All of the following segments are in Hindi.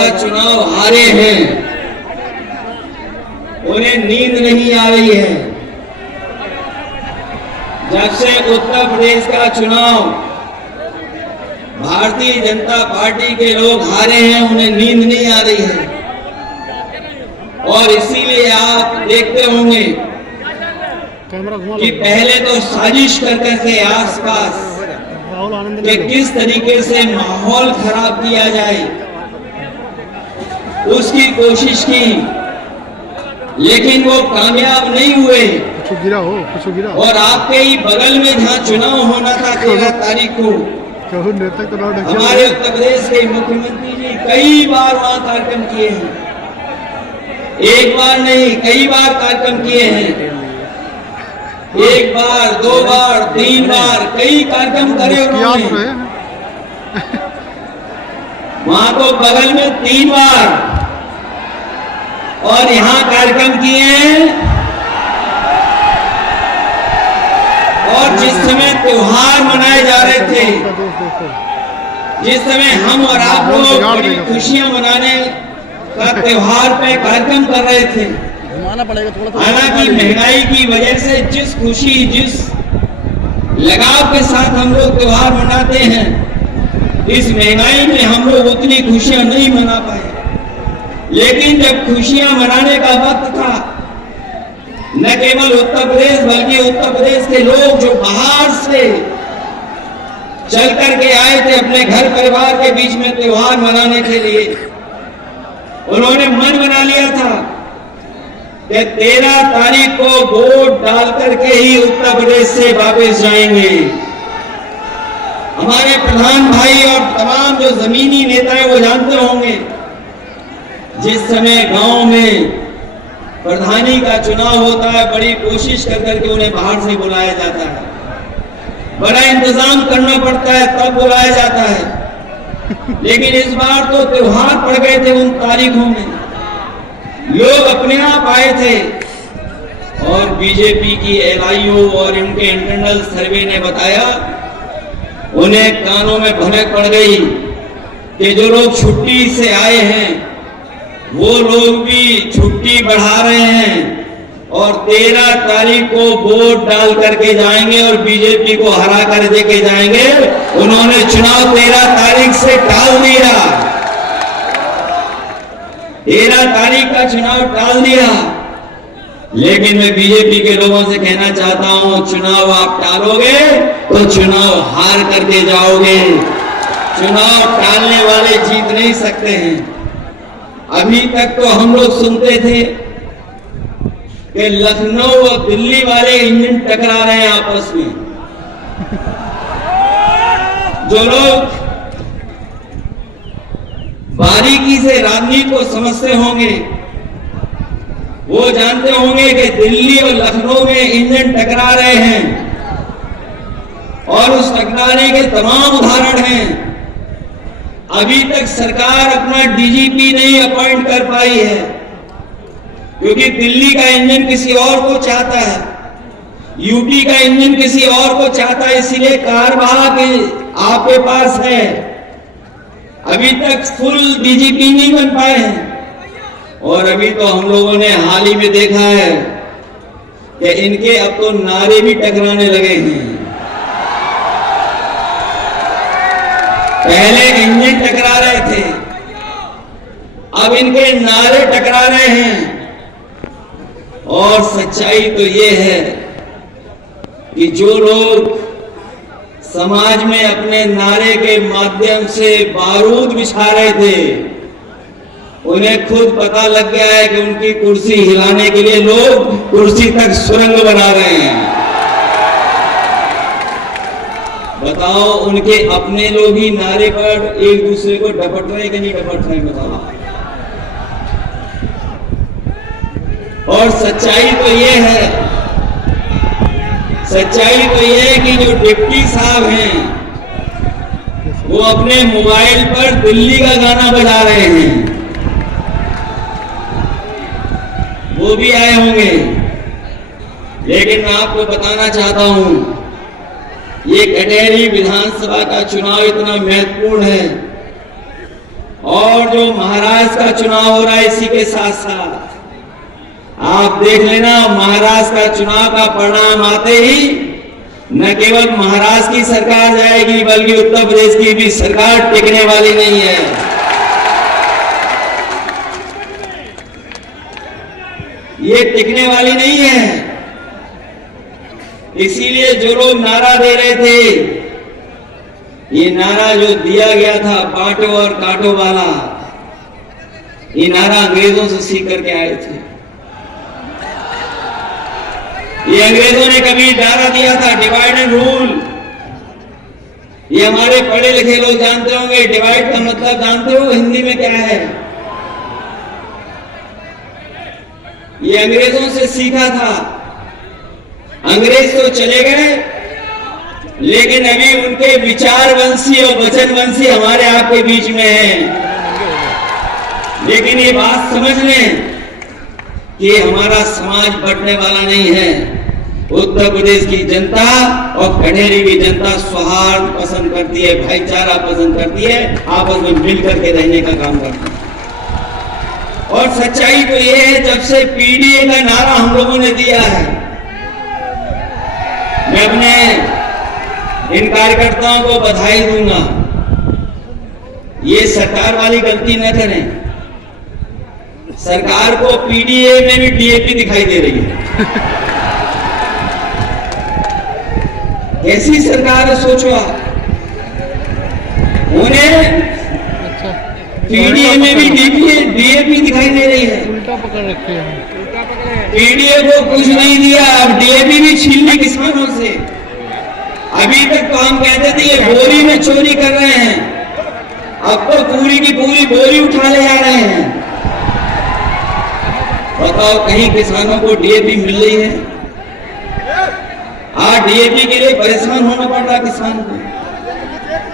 का चुनाव हारे हैं, उन्हें नींद नहीं आ रही है। जब से उत्तर प्रदेश का चुनाव भारतीय जनता पार्टी के लोग हारे हैं, उन्हें नींद नहीं आ रही है। और इसीलिए आप देखते होंगे कि पहले तो साजिश करके आसपास कि किस तरीके से माहौल खराब किया जाए उसकी कोशिश की, लेकिन वो कामयाब नहीं हुए। और आपके ही बगल में जहां चुनाव होना था 13 तारीख को, हमारे उत्तर प्रदेश के मुख्यमंत्री जी कई बार वहां कार्यक्रम किए हैं। एक बार नहीं, कई बार कार्यक्रम किए हैं। एक बार, 2 बार, 3 बार, कई कार्यक्रम करे उन्होंने। वहां तो बगल में 3 बार और यहां कार्यक्रम किए हैं। और जिस समय त्योहार मनाए जा रहे थे, जिस समय हम और आप लोग बड़ी खुशियां मनाने का त्योहार पे कार्यक्रम कर रहे थे, हालांकि महंगाई की वजह से जिस खुशी, जिस लगाव के साथ हम लोग त्योहार मनाते हैं, इस महंगाई में हम लोग उतनी खुशियां नहीं मना पाए। लेकिन जब खुशियां मनाने का वक्त था, न केवल उत्तर प्रदेश बल्कि उत्तर प्रदेश के लोग जो बाहर से चल करके आए थे अपने घर परिवार के बीच में त्योहार मनाने के लिए, उन्होंने मन बना लिया था कि 13 तारीख को वोट डाल करके ही उत्तर प्रदेश से वापस जाएंगे। हमारे प्रधान भाई और तमाम जो जमीनी नेता हैं वो जानते होंगे, जिस समय गांव में प्रधानी का चुनाव होता है, बड़ी कोशिश कर करके उन्हें बाहर से बुलाया जाता है, बड़ा इंतजाम करना पड़ता है, तब बुलाया जाता है। लेकिन इस बार तो त्योहार पड़ गए थे उन तारीखों में, लोग अपने आप आए थे। और बीजेपी की एलआईओ और इनके इंटरनल सर्वे ने बताया, उन्हें कानों में भनक पड़ गई कि जो लोग छुट्टी से आए हैं वो लोग भी छुट्टी बढ़ा रहे हैं और 13 तारीख को वोट डाल करके जाएंगे और बीजेपी को हरा कर देके जाएंगे। उन्होंने चुनाव 13 तारीख से टाल दिया, 13 तारीख का चुनाव टाल दिया। लेकिन मैं बीजेपी के लोगों से कहना चाहता हूं, चुनाव आप टालोगे तो चुनाव हार करके जाओगे। चुनाव टालने वाले जीत नहीं सकते हैं। अभी तक तो हम लोग सुनते थे कि लखनऊ और दिल्ली वाले इंजन टकरा रहे हैं आपस में। जो लोग बारीकी से राजनीति को समझते होंगे वो जानते होंगे कि दिल्ली और लखनऊ में इंजन टकरा रहे हैं और उस टकराने के तमाम उदाहरण हैं। अभी तक सरकार अपना डीजीपी नहीं अपॉइंट कर पाई है, क्योंकि दिल्ली का इंजन किसी और को चाहता है, यूपी का इंजन किसी और को चाहता है, इसीलिए कार्यवाहक आपके पास है। अभी तक फुल डीजीपी नहीं बन पाए हैं। और अभी तो हम लोगों ने हाल ही में देखा है कि इनके अब तो नारे भी टकराने लगे हैं। पहले इंजन टकरा रहे थे, अब इनके नारे टकरा रहे हैं। और सच्चाई तो ये है कि जो लोग समाज में अपने नारे के माध्यम से बारूद बिछा रहे थे, उन्हें खुद पता लग गया है कि उनकी कुर्सी हिलाने के लिए लोग कुर्सी तक सुरंग बना रहे हैं। बताओ, उनके अपने लोग ही नारे पर एक दूसरे को डपट रहे कि नहीं डपट रहे, बताओ। और सच्चाई तो ये है, सच्चाई तो ये है कि जो डिप्टी साहब हैं वो अपने मोबाइल पर दिल्ली का गाना बजा रहे हैं। वो भी आए होंगे। लेकिन मैं आपको बताना चाहता हूं, ये कटहरी विधानसभा का चुनाव इतना महत्वपूर्ण है और जो महाराष्ट्र का चुनाव हो रहा है इसी के साथ साथ आप देख लेना, महाराष्ट्र का चुनाव का परिणाम आते ही न केवल महाराष्ट्र की सरकार जाएगी बल्कि उत्तर प्रदेश की भी सरकार टिकने वाली नहीं है। ये टिकने वाली नहीं है। इसीलिए जो लोग नारा दे रहे थे, ये नारा जो दिया गया था बांटो और काटो वाला, ये नारा अंग्रेजों से सीख करके आए थे। ये अंग्रेजों ने कभी नारा दिया था डिवाइड एंड रूल। ये हमारे पढ़े लिखे लोग जानते होंगे, डिवाइड का मतलब जानते हो हिंदी में क्या है? ये अंग्रेजों से सीखा था। अंग्रेज तो चले गए, लेकिन अभी उनके विचारवंशी और वचनवंशी हमारे आपके बीच में हैं। लेकिन ये बात समझ लें कि हमारा समाज बंटने वाला नहीं है। उत्तर प्रदेश की जनता और कन्हेरी की जनता सौहार्द पसंद करती है, भाईचारा पसंद करती है, आपस में मिल करके रहने का काम करती है। और सच्चाई तो ये है, जब से पीडीए का नारा हम लोगों ने दिया है, मैं अपने इन कार्यकर्ताओं को बधाई दूंगा। ये सरकार वाली गलती न करें। सरकार को पीडीए में भी डीएपी दिखाई दे रही है। कैसी सरकार है सोचो आप। उन्हें पीडीए में भी डीएपी दिखाई दे रही है। उल्टा पकड़ रखे हैं। पीडीए को कुछ नहीं दिया, अब डीएपी भी छीन ली किसानों से। अभी तक तो हम कहते थे ये बोरी में चोरी कर रहे हैं, अब तो पूरी की पूरी बोरी उठा ले जा रहे हैं। बताओ, कहीं किसानों को डीएपी मिल रही है? आज डीएपी के लिए परेशान होना पड़ रहा किसान को।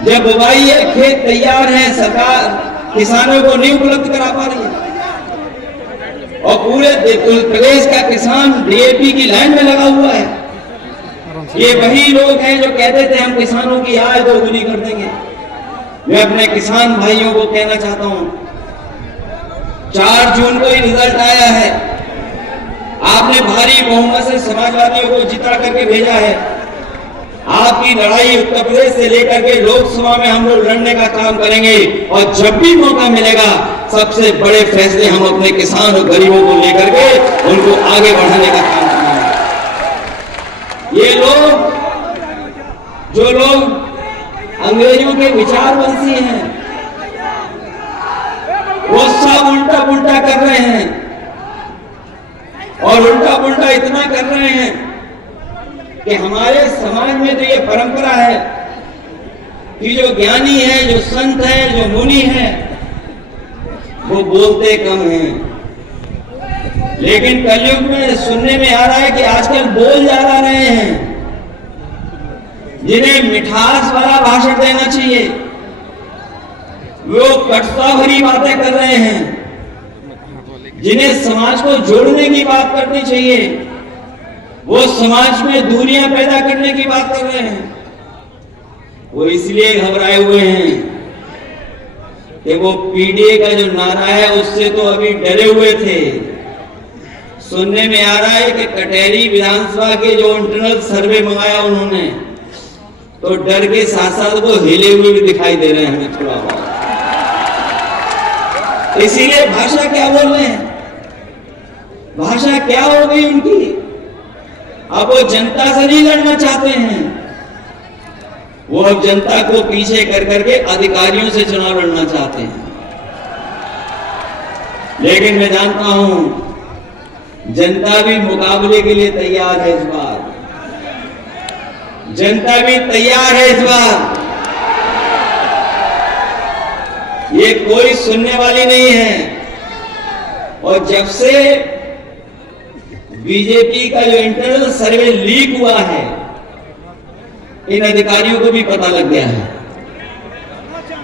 जब बुवाई है, खेत तैयार है, सरकार किसानों को नहीं उपलब्ध करा पा रही है और पूरे प्रदेश का किसान डीएपी की लाइन में लगा हुआ है। ये वही लोग हैं जो कहते थे हम किसानों की आय दोगुनी कर देंगे। मैं अपने किसान भाइयों को कहना चाहता हूं, 4 जून को ही रिजल्ट आया है। आपने भारी बहुमत से समाजवादियों को जिता करके भेजा है। आपकी लड़ाई उत्तर प्रदेश से लेकर के लोकसभा में हम लोग लड़ने का काम करेंगे और जब भी मौका मिलेगा सबसे बड़े फैसले हम अपने किसान और गरीबों को लेकर के उनको आगे बढ़ाने का काम करेंगे। ये लोग, जो लोग अंग्रेजों के विचारवंशी हैं, वो सब उल्टा पुल्टा कर रहे हैं और उल्टा पुल्टा इतना कर रहे हैं कि हमारे समाज में तो ये परंपरा है कि जो ज्ञानी है, जो संत है, जो मुनि है, वो बोलते कम हैं। लेकिन कलयुग में सुनने में आ रहा है कि आजकल बोल ज्यादा रहे हैं। जिन्हें मिठास वाला भाषण देना चाहिए वो कटुता भरी बातें कर रहे हैं। जिन्हें समाज को जोड़ने की बात करनी चाहिए वो समाज में दूरियां पैदा करने की बात कर रहे हैं। वो इसलिए घबराए हुए हैं कि वो पीडीए का जो नारा है उससे तो अभी डरे हुए थे। सुनने में आ रहा है कि कटेरी विधानसभा के जो इंटरनल सर्वे मंगाया उन्होंने, तो डर के साथ साथ वो हिले हुए भी दिखाई दे रहे हैं हमें थोड़ा बहुत। इसीलिए भाषा क्या बोल रहे हैं, भाषा क्या हो गई उनकी। अब वो जनता से नहीं लड़ना चाहते हैं, वो अब जनता को पीछे कर करके अधिकारियों से चुनाव लड़ना चाहते हैं। लेकिन मैं जानता हूं जनता भी मुकाबले के लिए तैयार है। इस बार जनता भी तैयार है। इस बार ये कोई सुनने वाली नहीं है। और जब से बीजेपी का जो इंटरनल सर्वे लीक हुआ है, इन अधिकारियों को भी पता लग गया है।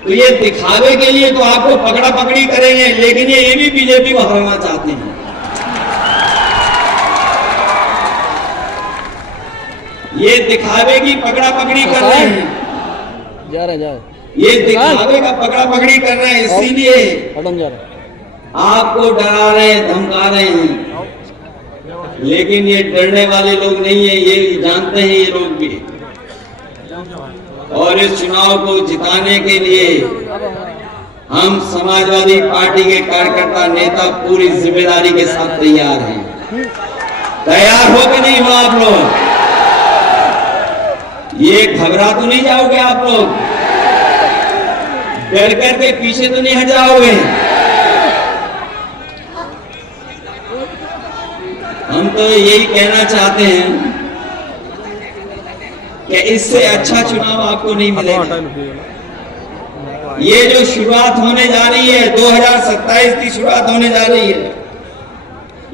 तो ये दिखावे के लिए तो आपको पकड़ा पकड़ी करेंगे, लेकिन ये भी बीजेपी को हराना चाहते हैं। ये दिखावे की पकड़ा पकड़ी कर रहे हैं। जा रहे ये दिखावे का पकड़ा पकड़ी कर रहे हैं, इसीलिए आपको डरा रहे हैं, धमका रहे हैं। लेकिन ये डरने वाले लोग नहीं है, ये जानते हैं ये लोग भी। और इस चुनाव को जिताने के लिए हम समाजवादी पार्टी के कार्यकर्ता नेता पूरी जिम्मेदारी के साथ तैयार हैं। तैयार हो कि नहीं हो आप लोग? ये घबरा तो नहीं जाओगे आप लोग? डर करके पीछे तो नहीं हट जाओगे? हम तो यही कहना चाहते हैं कि इससे अच्छा चुनाव आपको नहीं मिलेगा। ये जो शुरुआत होने जा रही है, 2027 की शुरुआत होने जा रही है,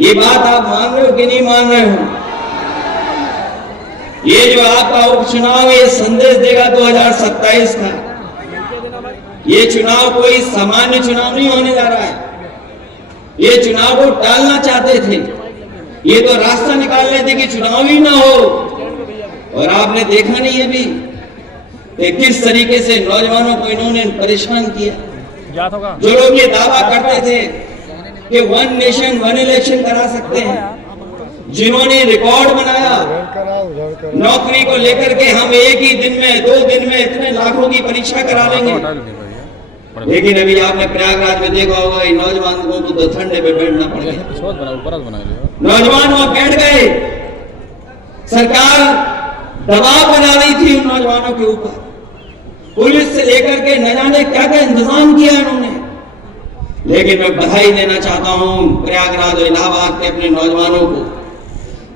ये बात आप मान रहे हो कि नहीं मान रहे हो? ये जो आपका उपचुनाव ये संदेश देगा 2027 का। ये चुनाव कोई सामान्य चुनाव नहीं होने जा रहा है। ये चुनाव को टालना चाहते थे, ये तो रास्ता निकाल रहे थे कि चुनाव ही ना हो। और आपने देखा नहीं अभी कि किस तरीके से नौजवानों को इन्होंने परेशान किया। जो लोग ये दावा करते थे कि 1 नेशन 1 इलेक्शन करा सकते हैं, जिन्होंने रिकॉर्ड बनाया नौकरी को लेकर के, हम एक ही दिन में 2 दिन में इतने लाखों की परीक्षा करा लेंगे। लेकिन अभी आपने प्रयागराज में देखा होगा, नौजवानों को तो ठंडे पे बैठना पड़ गया। नौजवान वहां बैठ गए, सरकार दबाव बना रही थी उन नौजवानों के ऊपर, पुलिस से लेकर के न जाने क्या क्या इंतजाम किया इन्होंने। लेकिन मैं बधाई देना चाहता हूं प्रयागराज और इलाहाबाद के अपने नौजवानों को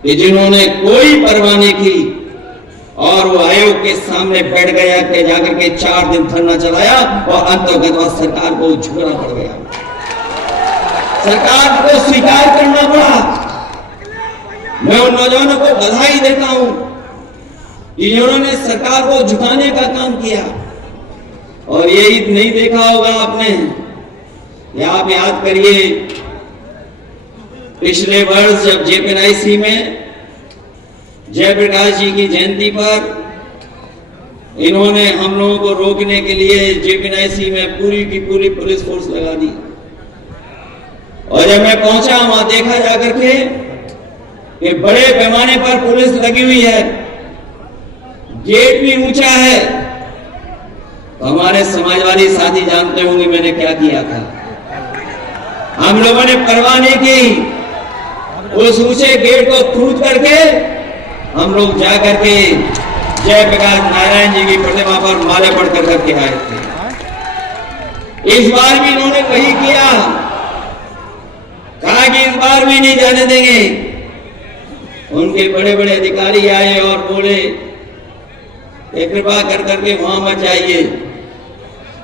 कि जिन्होंने कोई परवाह नहीं की और वो आयोग के सामने बैठ गया कि जाकर के 4 दिन धरना चलाया और अंतर्गत सरकार को झुकना पड़ गया, सरकार को स्वीकार करना पड़ा। मैं उन नौजवानों को बधाई देता हूं कि जिन्होंने सरकार को झुकाने का काम किया। और यही नहीं देखा होगा आपने, या आप याद करिए पिछले वर्ष जब जेपीएनआईसी में जयप्रकाश जी की जयंती पर इन्होंने हम लोगों को रोकने के लिए जेपीएनआईसी में पूरी की पूरी पुलिस फोर्स लगा दी। और जब मैं पहुंचा वहां देखा जाकर के कि बड़े पैमाने पर पुलिस लगी हुई है, गेट भी ऊंचा है। तो हमारे समाजवादी साथी जानते होंगे मैंने क्या किया था। हम लोगों ने परवाह नहीं की, उस ऊंचे गेट को कूद करके हम लोग जाकर के जयप्रकाश नारायण जी की प्रतिमा पर माले पढ़कर करके आए थे। इस बार भी इन्होंने वही किया, कहा कि इस बार भी नहीं जाने देंगे। उनके बड़े बड़े अधिकारी आए और बोले कृपा कर करके वहां मत जाइए,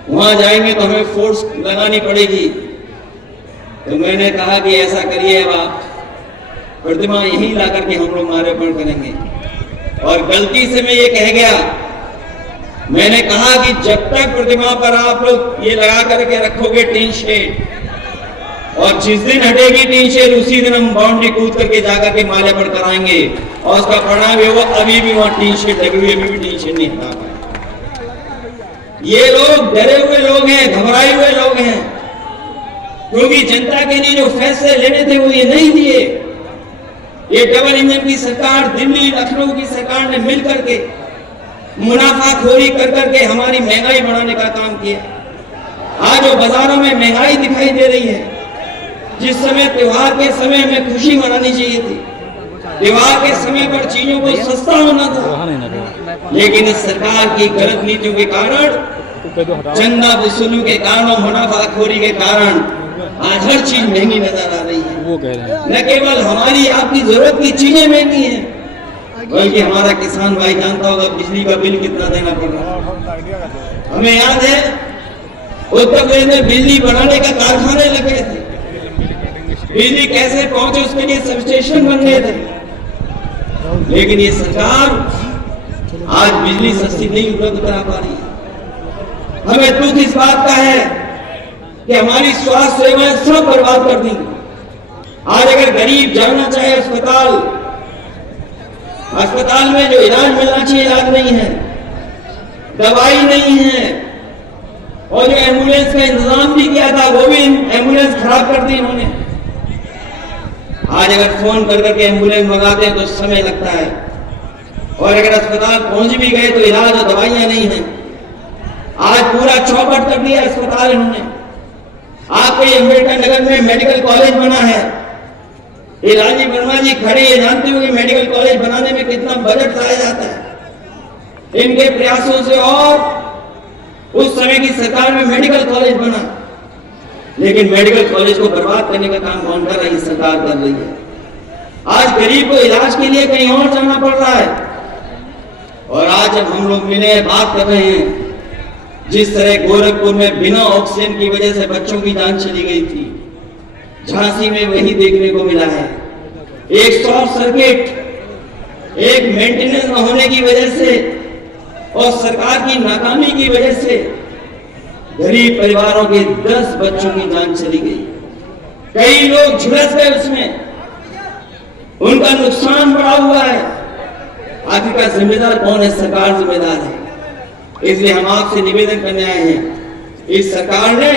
वहां जाएंगे तो हमें फोर्स लगानी पड़ेगी। तो मैंने कहा कि ऐसा करिए, अब आप प्रतिमा यहीं ला करके हम लोग माल्यार्पण करेंगे। और गलती से मैं ये कह गया, मैंने कहा कि जब तक प्रतिमा पर आप लोग ये लगा करके रखोगे टीन शेड, और जिस दिन हटेगी टीन शेड उसी दिन हम बाउंड्री कूद करके जाकर के माल्यार्पण कराएंगे। और उसका परिणाम ये वो अभी भी वहां टीन शेड लगी हुई, अभी भी टीन शेड नहीं हटा पाए। ये लोग डरे हुए लोग हैं, घबराए हुए लोग हैं, क्योंकि जनता के लिए जो फैसले लेने थे वो ये नहीं दिए। ये डबल इंजन की सरकार, दिल्ली लखनऊ की सरकार ने मिलकर के मुनाफाखोरी कर करके हमारी महंगाई बढ़ाने का काम किया। आज जो बाजारों में महंगाई दिखाई दे रही है, जिस समय त्योहार के समय में खुशी मनानी चाहिए थी, त्योहार के समय पर चीजों को सस्ता होना था, लेकिन इस सरकार की गलत नीतियों के कारण, चंदा वसूली के कारण, मुनाफाखोरी के कारण आज हर चीज महंगी नजर आ रही है। वो कह रहे हैं न केवल हमारी आपकी जरूरत की चीजें महंगी हैं, बल्कि हमारा किसान भाई जानता होगा बिजली का बिल कितना देना पड़ रहा है। हमें याद है उत्तर प्रदेश में बिजली बनाने का कारखाने लगे थे, बिजली कैसे पहुंचे उसके लिए सबस्टेशन बन गए थे, लेकिन ये सरकार आज बिजली सस्ती नहीं उपलब्ध करा पा रही है। हमें दुख इस बात का है कि हमारी स्वास्थ्य सेवाएं सब बर्बाद कर दी। आज अगर गरीब जाना चाहे अस्पताल में जो इलाज मिलना चाहिए इलाज नहीं है, दवाई नहीं है, और जो एम्बुलेंस का इंतजाम भी किया था वो भी एम्बुलेंस खराब कर दी इन्होंने। आज अगर फोन कर करके एम्बुलेंस मंगाते हैं तो समय लगता है, और अगर अस्पताल पहुंच भी गए तो इलाज और दवाइयां नहीं है। आज पूरा चौपट कर दिया अस्पताल इन्होंने। आपके अम्बेडकर नगर में मेडिकल कॉलेज बना है, ये राजीव वर्मा जी खड़े ये जानते हो कि मेडिकल कॉलेज बनाने में कितना बजट लाया जाता है। इनके प्रयासों से और उस समय की सरकार में मेडिकल कॉलेज बना, लेकिन मेडिकल कॉलेज को बर्बाद करने का काम कौन कर रही है? सरकार कर रही है। आज गरीब को इलाज के लिए कहीं और जाना पड़ रहा है। और आज जब हम लोग मिले बात कर रहे हैं, जिस तरह गोरखपुर में बिना ऑक्सीजन की वजह से बच्चों की जान चली गई थी, झांसी में वही देखने को मिला है। एक शॉर्ट सर्किट, एक मेंटेनेंस न होने की वजह से और सरकार की नाकामी की वजह से गरीब परिवारों के 10 बच्चों की जान चली गई। कई लोग झुलस गए उसमें, उनका नुकसान बड़ा हुआ है। आखिरकार जिम्मेदार कौन है? सरकार जिम्मेदार है। इसलिए हम आपसे निवेदन करने आए हैं, इस सरकार ने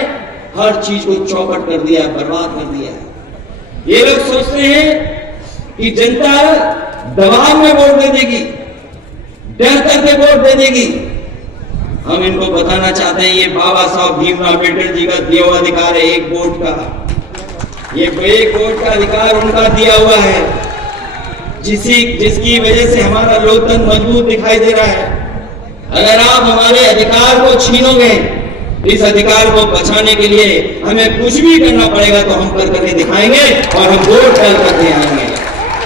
हर चीज को चौपट कर दिया, बर्बाद कर दिया है। ये लोग सोचते हैं कि जनता दबाव में वोट दे देगी, डर करके वोट दे देगी। हम इनको बताना चाहते हैं, ये बाबा साहब भीमराव अम्बेडकर जी का दिया हुआ अधिकार है एक वोट का। ये एक वोट का अधिकार उनका दिया हुआ है, जिसकी वजह से हमारा लोकतंत्र मजबूत दिखाई दे रहा है। अगर आप हमारे अधिकार को छीनोगे, इस अधिकार को बचाने के लिए हमें कुछ भी करना पड़ेगा तो हम करके दिखाएंगे और हम वोट डाल करके आएंगे।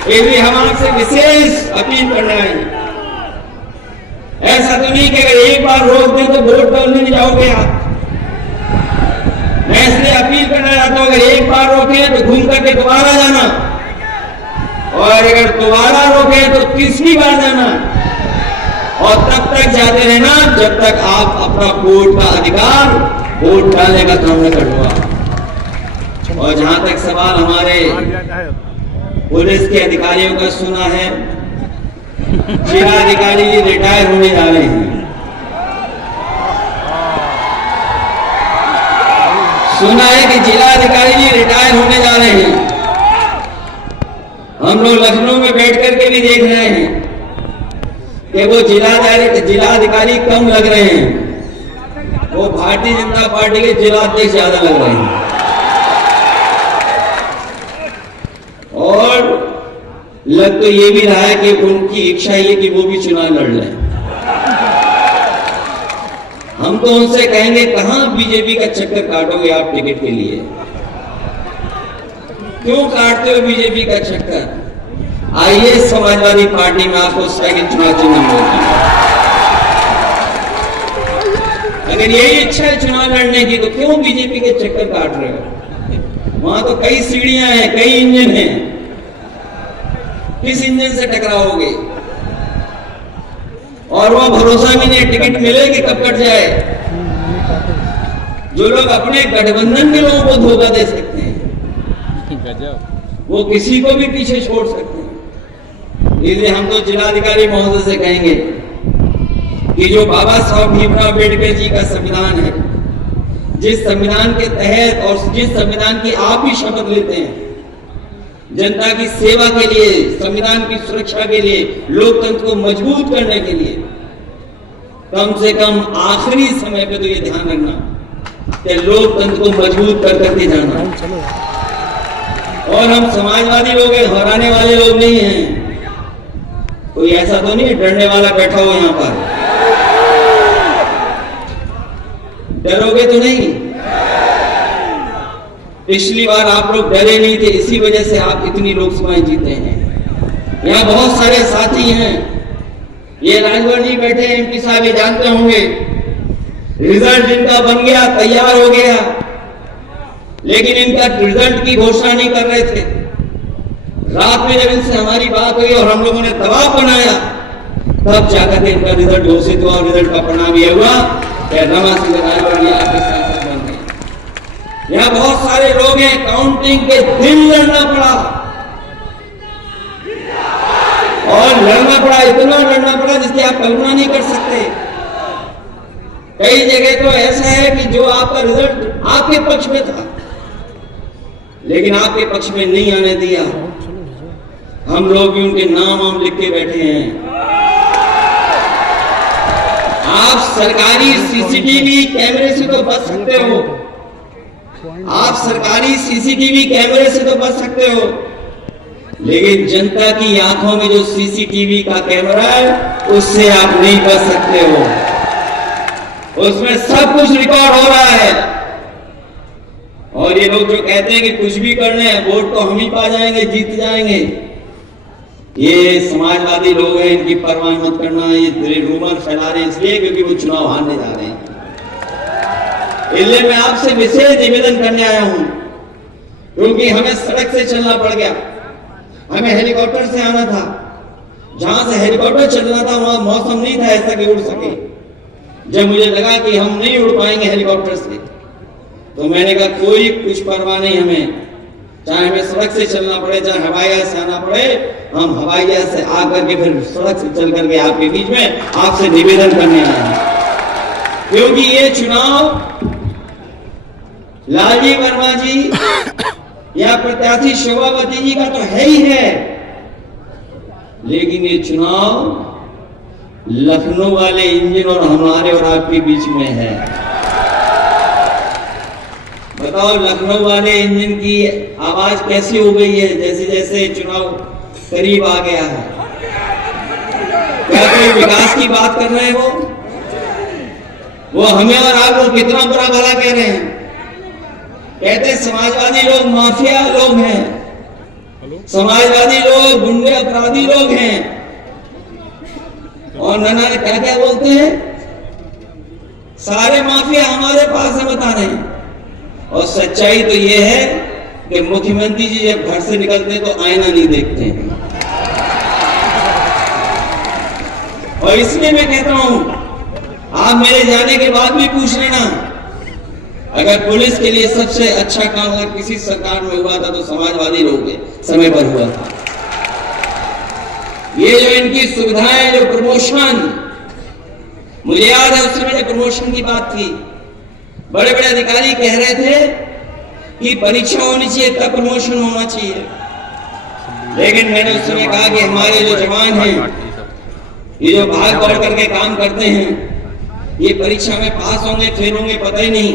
इसलिए हम आपसे विशेष अपील करना है। ऐसा तो नहीं कि अगर एक बार रोक दें तो वोट डालने नहीं जाओगे आप। मैं इसलिए अपील करना चाहता हूं, अगर एक बार रोके तो घूम करके दोबारा जाना, और अगर दोबारा रोके तो तीसरी बार जाना, और तब तक जाते रहना जब तक आप अपना वोट का अधिकार, वोट डालने का काम न कर लो। और जहां तक सवाल हमारे पुलिस के अधिकारियों का सुना है, जिला अधिकारी जी रिटायर होने जा रहे हैं। सुना है कि जिला अधिकारी जी रिटायर होने जा रहे हैं। हम लोग लखनऊ में बैठ करके भी देख रहे हैं कि वो जिला अधिकारी कम लग रहे हैं, वो भारतीय जनता पार्टी के जिला अध्यक्ष ज्यादा लग रहे हैं। और लग तो ये भी रहा है कि उनकी इच्छा ये कि वो भी चुनाव लड़ लें। हम तो उनसे कहेंगे, कहां बीजेपी का चक्कर काटोगे आप टिकट के लिए? क्यों काटते हो बीजेपी का चक्कर? आइए समाजवादी पार्टी में आपको साइकिल चुनाव चिन्ह मिलेगी। अगर यही इच्छा है चुनाव लड़ने की तो क्यों बीजेपी के चक्कर काट रहे हो? वहां तो कई सीढ़ियां हैं, कई इंजन हैं, किस इंजन से टकराओगे? और वह भरोसा भी नहीं टिकट मिले कि कब कट जाए। जो लोग अपने गठबंधन के लोगों को धोखा दे सकते हैं, वो किसी को भी पीछे छोड़ सकते हैं। इसलिए हम तो जिलाधिकारी महोदय से कहेंगे कि जो बाबा साहब भीमराव अम्बेडकर जी का संविधान है, जिस संविधान के तहत और जिस संविधान की आप ही शपथ लेते हैं, जनता की सेवा के लिए, संविधान की सुरक्षा के लिए, लोकतंत्र को मजबूत करने के लिए, कम से कम आखिरी समय पे तो ये ध्यान रखना कि लोकतंत्र को मजबूत कर करके जाना। और हम समाजवादी लोग हैं, हराने वाले लोग नहीं हैं। कोई ऐसा तो नहीं डरने वाला बैठा हो यहां पर? डरोगे तो नहीं? पिछली बार आप लोग डरे नहीं थे, इसी वजह से आप इतनी लोकसभाएं जीते हैं। यहाँ बहुत सारे साथी हैं, ये राजभर जी बैठे हैं, एमपी साहब ये जानते होंगे, रिजल्ट इनका बन गया, तैयार हो गया, लेकिन इनका रिजल्ट की घोषणा नहीं कर रहे थे। रात में जब इनसे हमारी बात हुई और हम लोगों ने दबाव बनाया, तब जाकर के इनका रिजल्ट घोषित हुआ, और रिजल्ट का परिणाम यह हुआ कि रमा सिंह राजभर जी आपके सांसद बन गए। यहाँ बहुत सारे लोग हैं, काउंटिंग के दिन लड़ना पड़ा, और लड़ना पड़ा, इतना लड़ना पड़ा जिसकी आप कल्पना नहीं कर सकते। कई जगह तो ऐसा है कि जो आपका रिजल्ट आपके पक्ष में था लेकिन आपके पक्ष में नहीं आने दिया। हम लोग भी उनके नाम हम लिख के बैठे हैं। आप सरकारी सीसीटीवी कैमरे से तो बच सकते हो, आप सरकारी सीसीटीवी कैमरे से तो बच सकते हो, लेकिन जनता की आंखों में जो सीसीटीवी का कैमरा है उससे आप नहीं बच सकते हो। उसमें सब कुछ रिकॉर्ड हो रहा है। और ये लोग जो कहते हैं कि कुछ भी करने हैं, वोट तो हम ही पा जाएंगे, जीत जाएंगे, ये समाजवादी लोग हैं, इनकी परवाह मत करना। ये रूमर फैला रहे हैं इसलिए क्योंकि वो चुनाव हारने जा रहे हैं। इसलिए मैं आपसे विशेष निवेदन करने आया हूं, क्योंकि हमें सड़क से चलना पड़ गया, हमें हेलीकॉप्टर से आना था। जहां से हेलीकॉप्टर चलना था वहां मौसम नहीं था ऐसा कि उड़ सके। जब मुझे लगा कि हम नहीं उड़ पाएंगे हेलीकॉप्टर से, तो मैंने कहा कोई कुछ परवाह नहीं, हमें चाहे हमें सड़क से चलना पड़े, चाहे हवाई जहाज से आना पड़े, हम हवाई जहाज से आकर के फिर सड़क से चल करके आपके बीच में आपसे निवेदन करने आए हैं। क्योंकि ये चुनाव लालजी वर्मा जी या प्रत्याशी शोभावती जी का तो है ही है, लेकिन ये चुनाव लखनऊ वाले इंजन और हमारे और आपके बीच में है। बताओ लखनऊ वाले इंजन की आवाज कैसी हो गई है जैसे जैसे चुनाव करीब आ गया है। क्या कोई विकास की बात कर रहे हैं? वो हमें और आपको कितना बुरा भला कह रहे हैं। कहते हैं समाजवादी लोग माफिया लोग हैं, समाजवादी लोग गुंडे अपराधी लोग हैं, और नाना ने क्या क्या बोलते हैं, सारे माफिया हमारे पास है बता रहे हैं। और सच्चाई तो ये है कि मुख्यमंत्री जी जब घर से निकलते हैं तो आईना नहीं देखते हैं। और इसलिए मैं कहता हूं, आप मेरे जाने के बाद भी पूछ लेना, अगर पुलिस के लिए सबसे अच्छा काम अगर किसी सरकार में हुआ था तो समाजवादी लोग समय पर हुआ था। ये जो इनकी सुविधाएं, जो प्रमोशन, मुझे याद है उस समय प्रमोशन की बात थी, बड़े बड़े अधिकारी कह रहे थे कि परीक्षा होनी चाहिए तब प्रमोशन होना चाहिए। लेकिन मैंने उस समय कहा कि हमारे जो जवान हैं, ये जो भाग दौड़ करके काम करते हैं, ये परीक्षा में पास होंगे फेल होंगे पता ही नहीं।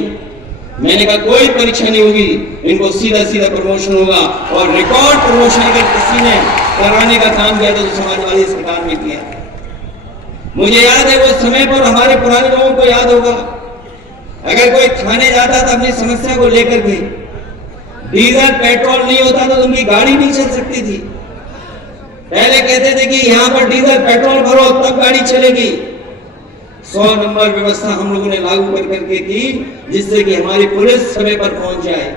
मैंने कहा कोई परीक्षा नहीं होगी, इनको सीधा सीधा प्रमोशन होगा। और रिकॉर्ड प्रमोशन अगर किसी ने कराने का काम किया तो समाजवादी सरकार ने किया। मुझे याद है वो समय पर हमारे पुराने लोगों को याद होगा, अगर कोई थाने जाता था अपनी समस्या को लेकर के, डीजल पेट्रोल नहीं होता तो उनकी गाड़ी नहीं चल सकती थी। पहले कहते थे कि यहाँ पर डीजल पेट्रोल भरो तब गाड़ी चलेगी। 100 नंबर व्यवस्था हम लोगों ने लागू कर करके की, जिससे कि हमारी पुलिस समय पर पहुंच जाए।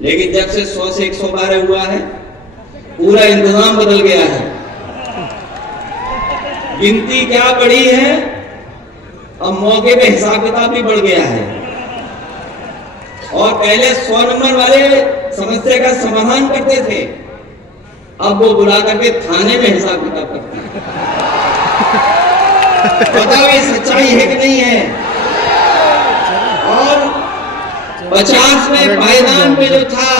लेकिन जब से 100 से 112 हुआ है, पूरा इंतजाम बदल गया है। गिनती क्या बढ़ी है, अब मौके पे हिसाब किताब भी बढ़ गया है। और पहले 100 नंबर वाले समस्या का समाधान करते थे, अब वो बुला करके थाने में हिसाब किताब करते हैं। बताओ ये सच्चाई है कि नहीं है? और 50 में पायदान पे जो था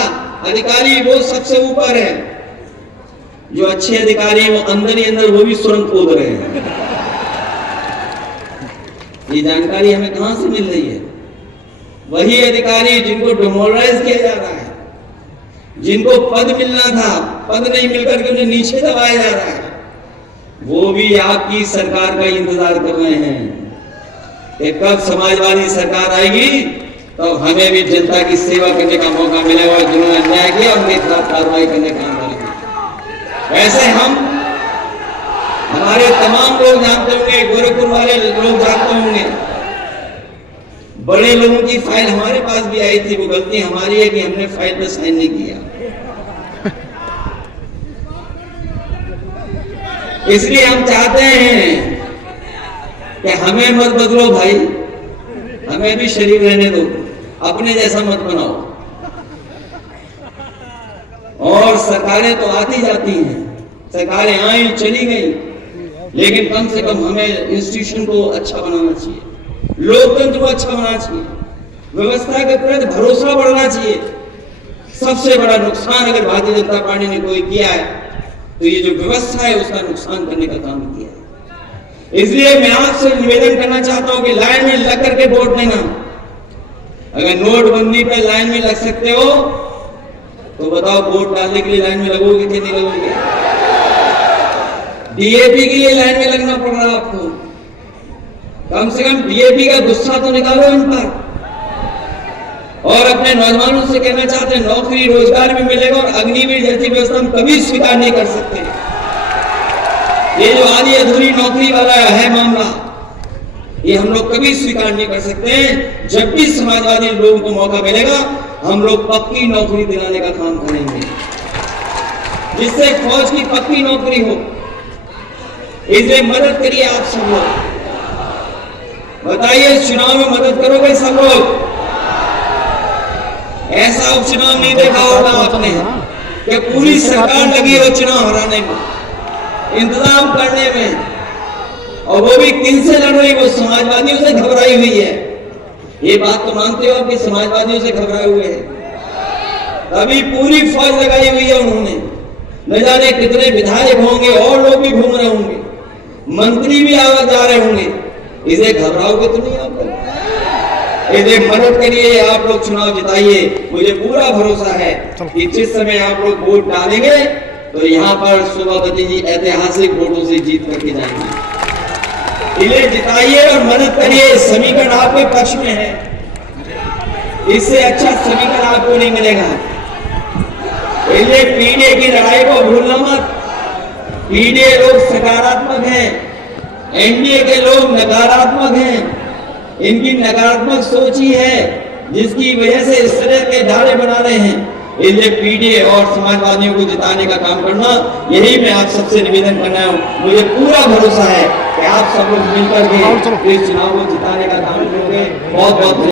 अधिकारी वो सबसे ऊपर है। जो अच्छे अधिकारी हैं वो अंदर ही अंदर वो भी सुरंग खोद रहे हैं। ये जानकारी हमें कहां से मिल रही है? वही अधिकारी जिनको डिमोरलाइज किया जा रहा है, जिनको पद मिलना था, पद नहीं मिलकर के उन्हें नीचे दबाया जा रहा है, वो भी आपकी सरकार का इंतजार कर रहे हैं कि कब समाजवादी सरकार आएगी तो हमें भी जनता की सेवा करने का मौका मिलेगा। जिन्होंने अन्याय किया उनके खिलाफ कार्रवाई करने का काम करेंगे। वैसे हम हमारे तमाम लोग जानते होंगे, गोरखपुर वाले लोग जानते होंगे, बड़े लोगों की फाइल हमारे पास भी आई थी। वो गलती हमारी है कि हमने फाइल पे साइन नहीं किया। इसलिए हम चाहते हैं कि हमें मत बदलो भाई, हमें भी शरीर रहने दो, अपने जैसा मत बनाओ। और सरकारें तो आती जाती हैं, सरकारें आई चली गई, लेकिन कम से कम हमें इंस्टीट्यूशन को अच्छा बनाना चाहिए। लोकतंत्र को अच्छा होना चाहिए, व्यवस्था के प्रति भरोसा बढ़ना चाहिए। सबसे बड़ा नुकसान अगर भारतीय जनता पार्टी ने कोई किया है तो ये जो व्यवस्था है उसका नुकसान करने का काम किया है। इसलिए मैं आपसे निवेदन करना चाहता हूं कि लाइन में लग करके वोट देना। अगर नोटबंदी पे लाइन में लग सकते हो तो बताओ वोट डालने के लिए लाइन में लगोगे कि नहीं लगोगे? डीएपी के लिए लाइन में लगना पड़ रहा है आपको। कम से कम डीएपी का गुस्सा तो निकालो इन पर। और अपने नौजवानों से कहना चाहते हैं नौकरी रोजगार भी मिलेगा और अग्निवीर जैसी व्यवस्था हम कभी स्वीकार नहीं कर सकते। ये जो आधी अधूरी नौकरी वाला है मामला, ये हम लोग कभी स्वीकार नहीं कर सकते। जब भी समाजवादी लोगों को मौका मिलेगा हम लोग पक्की नौकरी दिलाने का काम करेंगे, जिससे फौज की पक्की नौकरी हो। इसलिए मदद करिए आप सब लोग। बताइए चुनाव में मदद करोगे सब लोग? ऐसा उपचुनाव नहीं देखा होगा आपने कि पूरी सरकार लगी हो चुनाव हराने में, इंतजाम करने में, और वो भी किन से लड़ रही? वो समाजवादियों से घबराई हुई है। ये बात तो मानते हो कि समाजवादियों से घबराए हुए हैं। अभी पूरी फौज लगाई हुई है उन्होंने। न जाने कितने विधायक होंगे और लोग भी घूम रहे होंगे, मंत्री भी आवाज जा रहे होंगे। इसे घबराओगे तो नहीं आप लोग? इसे मदद करिए, आप लोग चुनाव जिताइए। मुझे पूरा भरोसा है कि जिस समय आप लोग वोट डालेंगे तो यहाँ पर शोभावती जी ऐतिहासिक वोटों से जीत करके जाएंगे। इन्हें जिताइए और मदद करिए। समीकरण आपके पक्ष में है, इससे अच्छा समीकरण आपको नहीं मिलेगा। इसलिए पीडीए की लड़ाई को भूलना मत। पीडीए लोग सकारात्मक हैं, एनडीए के लोग नकारात्मक हैं। इनकी नकारात्मक सोच ही है जिसकी वजह से इस तरह के धारे बना रहे हैं। इसलिए पीडीए और समाजवादियों को जिताने का काम करना, यही मैं आप सबसे निवेदन कर रहा हूं। मुझे पूरा भरोसा है कि आप सब लोग मिलकर के इस चुनाव को जिताने का काम करोगे। बहुत बहुत